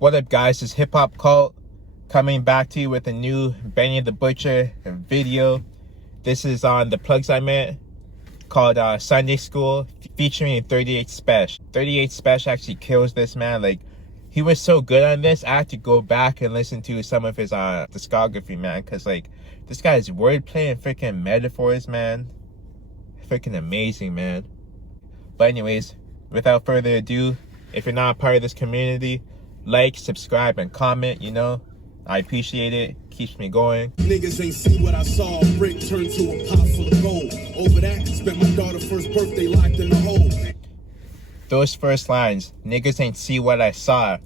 What up, guys? It's Hip Hop Cult coming back to you with a new Benny the Butcher video. This is on the plugs I made called Sunday School, featuring 38 Spesh. 38 Spesh actually kills this, man. Like, he was so good on this, I had to go back and listen to some of his discography, man, because like this guy's wordplay and freaking metaphors, man, freaking amazing, man. But anyways, without further ado, if you're not a part of this community, like, subscribe, and comment, you know. I appreciate it. Keeps me going. Niggas ain't see what I saw. A brick turned to a pot full of gold. Over that, spent my daughter's first birthday locked in the hole. Those first lines, niggas ain't see what I saw,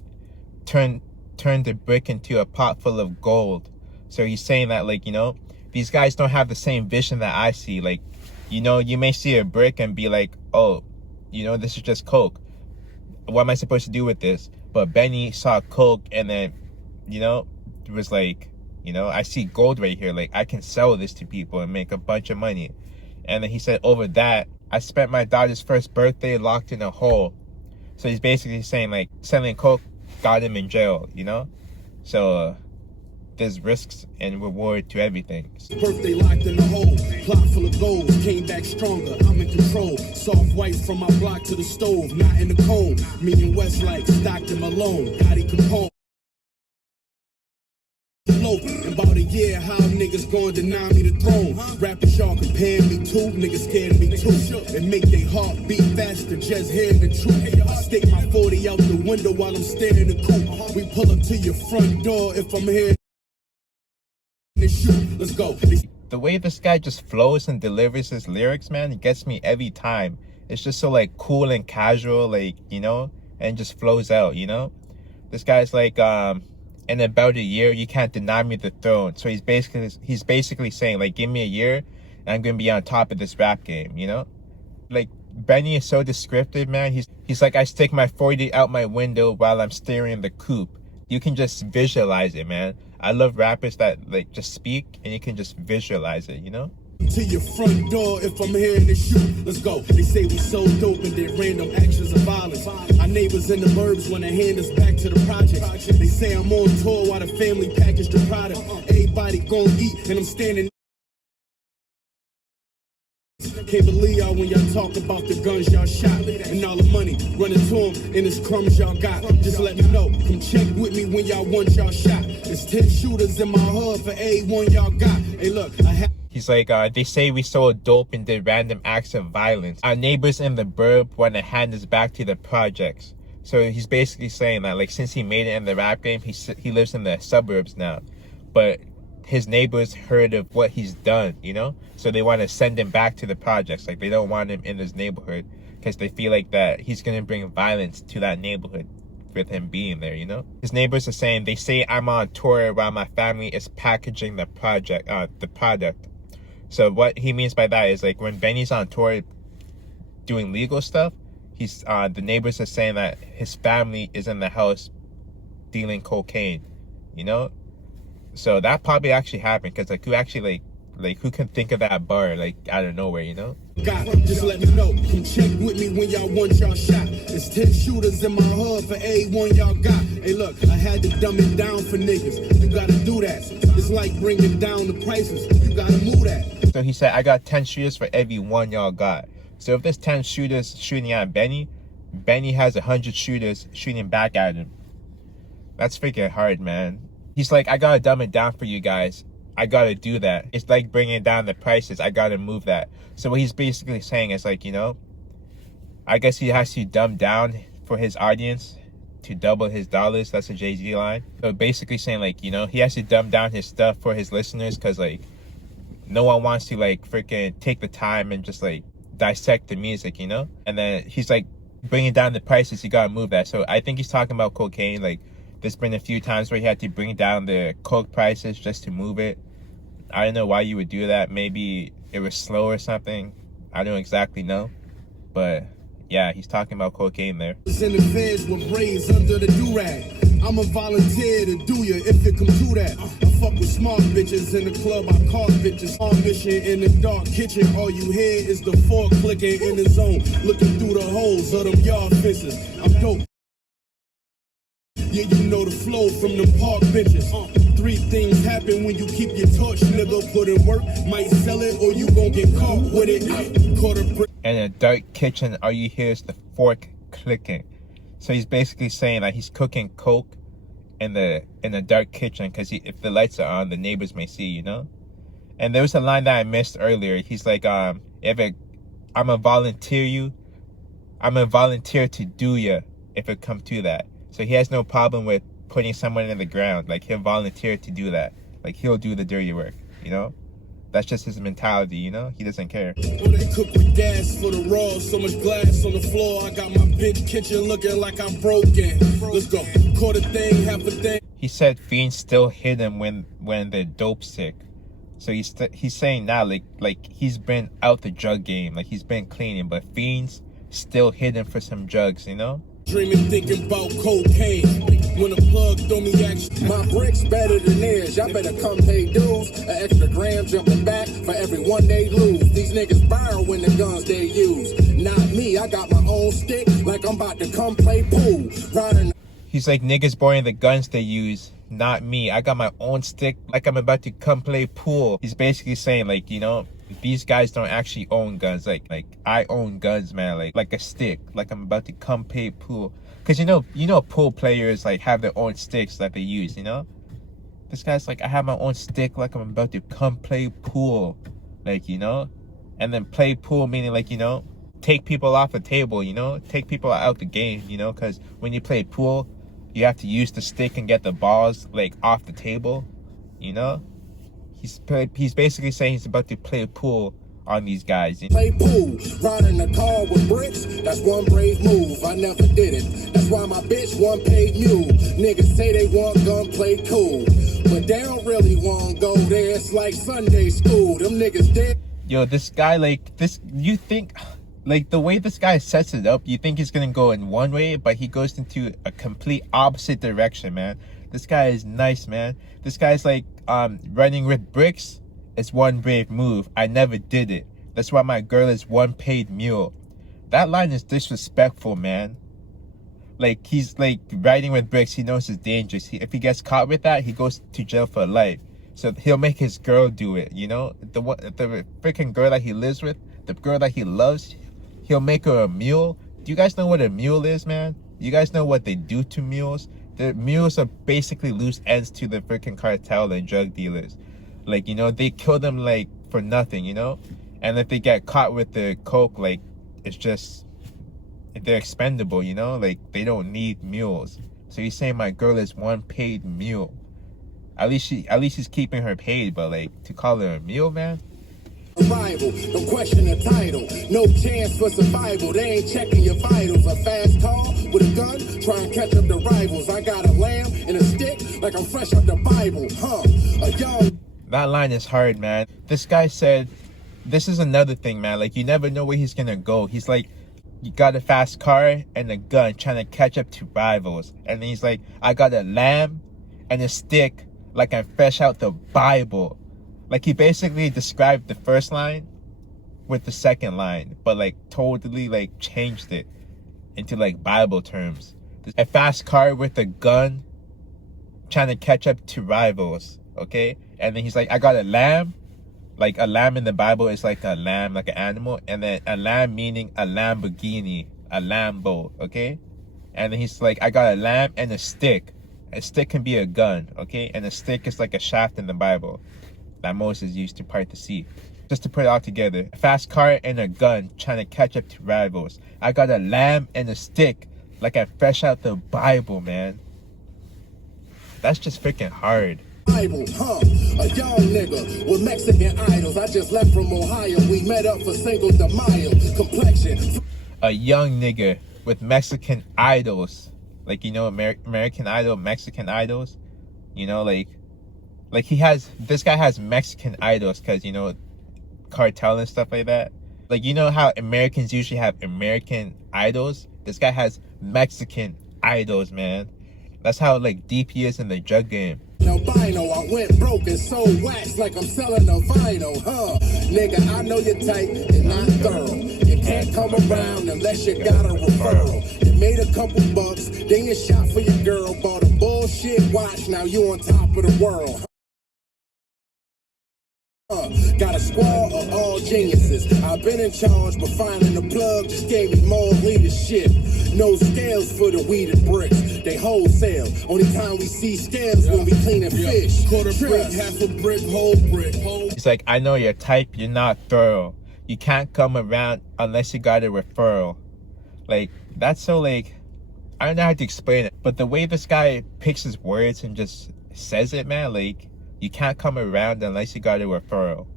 turned the brick into a pot full of gold. So he's saying that, like, you know, these guys don't have the same vision that I see. Like, you know, you may see a brick and be like, oh, you know, this is just coke. What am I supposed to do with this? But Benny saw coke and then, you know, it was like, you know, I see gold right here. Like, I can sell this to people and make a bunch of money. And then he said, over that, I spent my daughter's first birthday locked in a hole. So he's basically saying, like, selling coke got him in jail, you know? So there's risks and reward to everything. Birthday locked in the hole. Plot full of gold. Came back stronger. I'm in control. Soft white from my block to the stove. Not in the cone. Me and Westlight. Stockton Malone. Gotti Capone. In about a year, how niggas gonna deny me the throne? Rappers y'all compare me to, niggas scared me too. And make their heart beat faster, just hearing the truth. I stick my 40 out the window while I'm staring the coupe. We pull up to your front door if I'm here and shoot. Let's go. The way this guy just flows and delivers his lyrics, man, it gets me every time. It's just so like cool and casual, like, you know, and just flows out, you know? This guy's like, in about a year, you can't deny me the throne. So he's basically saying, like, give me a year and I'm gonna be on top of this rap game, you know? Like, Benny is so descriptive, man. He's like, I stick my 40 out my window while I'm staring the coupe. You can just visualize it, man. I love rappers that like just speak and you can just visualize it, you know? To your front door if I'm hearing the shoot. Let's go. They say we so dope and did random actions of violence. Our neighbors in the burbs want to hand us back to the project. They say I'm on tour while the family package the product. Everybody gon' eat and I'm standing. Can't believe y'all when y'all talk about the guns y'all shot and all the money running to them and it's crumbs y'all got. Just let me know. Come check with me when y'all want y'all shot. There's 10 shooters in my hood for A1 y'all got. Hey look, He's like, they say we sold dope and did random acts of violence. Our neighbors in the burb want to hand us back to the projects. So he's basically saying that, like, since he made it in the rap game, he lives in the suburbs now. But his neighbors heard of what he's done, you know? So they want to send him back to the projects. Like, they don't want him in his neighborhood because they feel like that he's going to bring violence to that neighborhood with him being there, you know? His neighbors are saying, they say I'm on tour while my family is packaging the product. So what he means by that is, like, when Benny's on tour doing legal stuff, he's the neighbors are saying that his family is in the house dealing cocaine, you know? So that probably actually happened because, like, who actually like who can think of that bar like out of nowhere, you know? God, just let me know. Come check with me when y'all want y'all shot. There's 10 shooters in my hood for A1 y'all got. Hey look, I had to dumb it down for niggas. You gotta do that. It's like bringing down the prices. You gotta move that. So he said, I got 10 shooters for every one y'all got. So if there's 10 shooters shooting at Benny has 100 shooters shooting back at him. That's freaking hard, man. He's like, I gotta dumb it down for you guys. I gotta do that. It's like bringing down the prices. I gotta move that. So what he's basically saying is, like, you know, I guess he has to dumb down for his audience to double his dollars. That's a Jay-Z line. So basically saying, like, you know, he has to dumb down his stuff for his listeners because, like, no one wants to, like, freaking take the time and just, like, dissect the music, you know? And then he's like, bringing down the prices, you gotta move that. So I think he's talking about cocaine. Like, there's been a few times where he had to bring down the coke prices just to move it. I don't know why you would do that. Maybe it was slow or something. I don't exactly know. But yeah, he's talking about cocaine there. In the feds with braids under the do-rag. I'm a volunteer to do you if it come to that. I fuck with smart bitches in the club, I call bitches. On mission in the dark kitchen, all you hear is the fork clicking in the zone. Looking through the holes of them yard fences. I'm dope. Yeah, you know the flow from them park benches. Three things happen when you keep your torch, nigga. Put in work, might sell it, or you gon' get caught with it. Caught a brick. In a dark kitchen, all you hear is the fork clicking. So he's basically saying that he's cooking coke in a dark kitchen because if the lights are on, the neighbors may see, you know. And there was a line that I missed earlier. He's like, I'm a volunteer to do ya if it come to that. So he has no problem with putting someone in the ground. Like, he'll volunteer to do that. Like, he'll do the dirty work, you know? That's just his mentality, you know? He doesn't care. Oh, they cook with gas for the raw. So much glass on the floor. I got my big kitchen looking like I'm broken. Let's go. Quarter thing, half a thing. He said fiends still hit him when they're dope sick. So he's saying now, like he's been out the drug game. Like, he's been cleaning, but fiends still hit him for some drugs, you know? Dreaming, thinking about cocaine. When a plug throw me action. My bricks better than theirs. Y'all better come pay dues. An extra gram jumping back for every one they lose. These niggas borrowing the guns they use. Not me. I got my own stick like I'm about to come play pool. Riding. He's like, niggas borrowing the guns they use. Not me. I got my own stick like I'm about to come play pool. He's basically saying, like, you know, these guys don't actually own guns. Like I own guns, man. Like a stick. Like I'm about to come play pool. Cause you know pool players like have their own sticks that they use, you know? This guy's like, I have my own stick like I'm about to come play pool. Like, you know? And then play pool meaning, like, you know, take people off the table, you know? Take people out the game, you know? Cause when you play pool, you have to use the stick and get the balls like off the table, you know? He's basically saying he's about to play pool on these guys. Play pool, riding a car with bricks. That's one brave move. I never did it. That's why my bitch one paid mule. Niggas say they want gun play cool, but they don't really want go there. It's like Sunday school. Them niggas dead. Yo, this guy, like, this, you think, like, the way this guy sets it up, you think he's gonna go in one way, but he goes into a complete opposite direction, man. This guy is nice, man. This guy's like, running with bricks is one brave move. I never did it. That's why my girl is one paid mule. That line is disrespectful, man. Like, he's like riding with bricks. He knows it's dangerous. If he gets caught with that, he goes to jail for life. So he'll make his girl do it, you know? The freaking girl that he lives with, the girl that he loves, he'll make her a mule. Do you guys know what a mule is, man? You guys know what they do to mules? The mules are basically loose ends to the freaking cartel and drug dealers. Like, you know, they kill them, like, for nothing, you know? And if they get caught with the coke, like, it's just, they're expendable, you know? Like, they don't need mules. So he's saying my girl is one paid mule. At least he's keeping her paid, but, like, to call her a mule, man? Survival, don't question the title. No chance for survival. They ain't checking your vitals. A fast car with a gun, try and catch up the rivals. I got a lamb and a stick like I'm fresh out the Bible. A young. That line is hard, man. This guy said, this is another thing, man. Like, you never know where he's gonna go. He's like, you got a fast car and a gun trying to catch up to rivals. And then he's like, I got a lamb and a stick like I'm fresh out the Bible. Like, he basically described the first line with the second line, but, like, totally, like, changed it into, like, Bible terms. A fast car with a gun trying to catch up to rivals, okay? And then he's like, I got a lamb. Like, a lamb in the Bible is like a lamb, like an animal. And then a lamb meaning a Lamborghini, a Lambo, okay? And then he's like, I got a lamb and a stick. A stick can be a gun, okay? And a stick is like a shaft in the Bible that Moses used to part the sea. Just to put it all together. A fast car and a gun trying to catch up to rivals. I got a lamb and a stick like I fresh out the Bible, man. That's just freaking hard. Bible, a young nigga with Mexican idols. I just left from Ohio. We met up for Cinco de Mayo. Complexion. A young nigga with Mexican idols. Like, you know, American Idol, Mexican idols. You know, like this guy has Mexican idols because, you know, cartel and stuff like that. Like, you know how Americans usually have American idols? This guy has Mexican idols, man. That's how, like, deep he is in the drug game. Albino, I went broke and sold wax like I'm selling a vinyl, Nigga, I know you're tight and not thorough. You can't come around unless you got a referral. made a couple bucks, then you shot for your girl, bought a bullshit watch, now you on top of the world. Got a squad of all geniuses. I've been in charge, but finding the plug just gave me more leadership. No scales for the weeded bricks, they wholesale. Only time we see scales when we cleaning fish. Quarter brick, half a brick, whole brick. He's like, I know your type, you're not thorough. You can't come around unless you got a referral. Like, that's so like, I don't know how to explain it, but the way this guy picks his words and just says it, man, like, you can't come around unless you got a referral.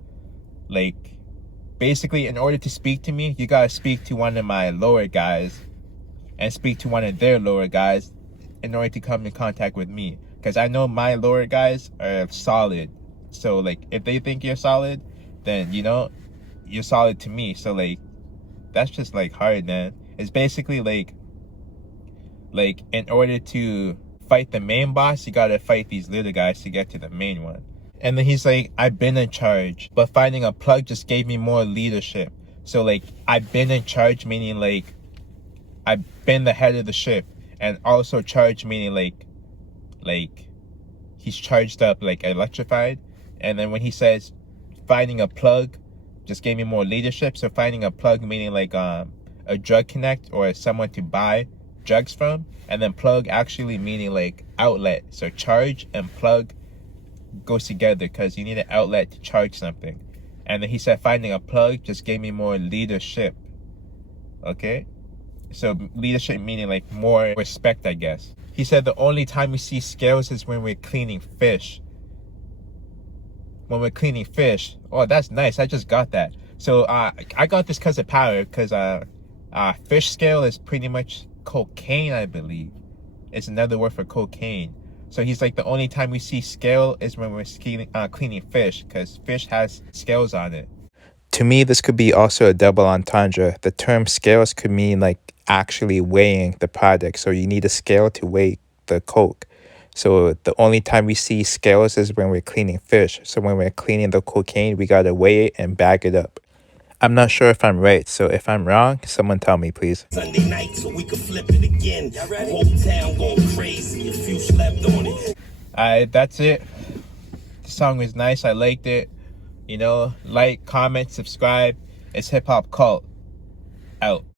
Like, basically, in order to speak to me, you gotta speak to one of my lower guys and speak to one of their lower guys in order to come in contact with me. Because I know my lower guys are solid. So, like, if they think you're solid, then, you know, you're solid to me. So, like, that's just, like, hard, man. It's basically, like, in order to fight the main boss, you gotta fight these little guys to get to the main one. And then he's like, I've been in charge, but finding a plug just gave me more leadership. So, like, I've been in charge, meaning, like, I've been the head of the ship. And also charged, meaning, like, he's charged up, like, electrified. And then when he says finding a plug just gave me more leadership, so finding a plug meaning, like, a drug connect or someone to buy drugs from. And then plug actually meaning, like, outlet. So charge and plug goes together because you need an outlet to charge something. And then he said finding a plug just gave me more leadership. Okay? So leadership meaning, like, more respect, I guess. He said the only time we see scales is when we're cleaning fish. When we're cleaning fish. Oh, that's nice. I just got that. So I got this because of power, because fish scale is pretty much cocaine, I believe. It's another word for cocaine. So he's like, the only time we see scale is when we're cleaning fish, because fish has scales on it. To me, this could be also a double entendre. The term scales could mean, like, actually weighing the product. So you need a scale to weigh the coke. So the only time we see scales is when we're cleaning fish. So when we're cleaning the cocaine, we gotta weigh it and bag it up. I'm not sure if I'm right, so if I'm wrong, someone tell me, please. Sunday night, so we could flip it again. Whole town going crazy if you slept on it. That's it. The song was nice. I liked it. You know, like, comment, subscribe. It's Hip Hop Cult. Out.